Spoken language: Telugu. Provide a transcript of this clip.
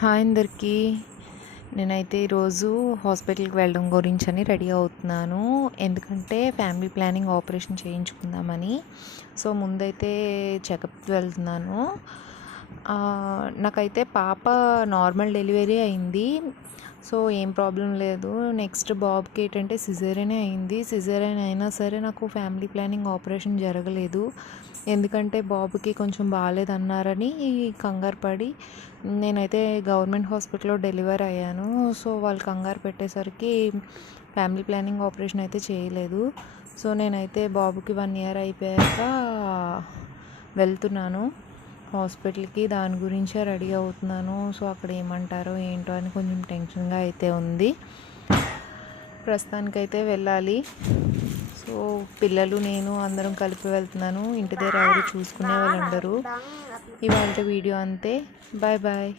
హాయ్ అందరికీ. నేనైతే ఈరోజు హాస్పిటల్కి వెళ్ళడం గురించని రెడీ అవుతున్నాను. ఎందుకంటే ఫ్యామిలీ ప్లానింగ్ ఆపరేషన్ చేయించుకుందామని. సో ముందైతే చెకప్కి వెళ్తున్నాను. నాకైతే పాప నార్మల్ డెలివరీ అయింది. సో ఏం ప్రాబ్లం లేదు. నెక్స్ట్ బాబుకి ఏంటంటే సిజేరియనే అయింది. సిజేరియన్ అయినా సరే నాకు ఫ్యామిలీ ప్లానింగ్ ఆపరేషన్ జరగలేదు. ఎందుకంటే బాబుకి కొంచెం బాగాలేదన్నారని కంగారు పడి నేనైతే గవర్నమెంట్ హాస్పిటల్లో డెలివర్ అయ్యాను. సో వాళ్ళు కంగారు పెట్టేసరికి ఫ్యామిలీ ప్లానింగ్ ఆపరేషన్ అయితే చేయలేదు. సో నేనైతే బాబుకి 1 ఇయర్ అయిపోయాక వెళ్తున్నాను హాస్పిటల్కి. దాని గురించే రెడీ అవుతున్నాను. సో అక్కడ ఏమంటారో ఏంటో అని కొంచెం టెన్షన్గా అయితే ఉంది. ప్రస్తుతానికైతే వెళ్ళాలి. సో పిల్లలు నేను అందరం కలిపి వెళ్తున్నాను. ఇంటి దగ్గర ఎవరు చూసుకునే వాళ్ళు ఉండరు. ఇవాళ వీడియో అంతే. Bye bye.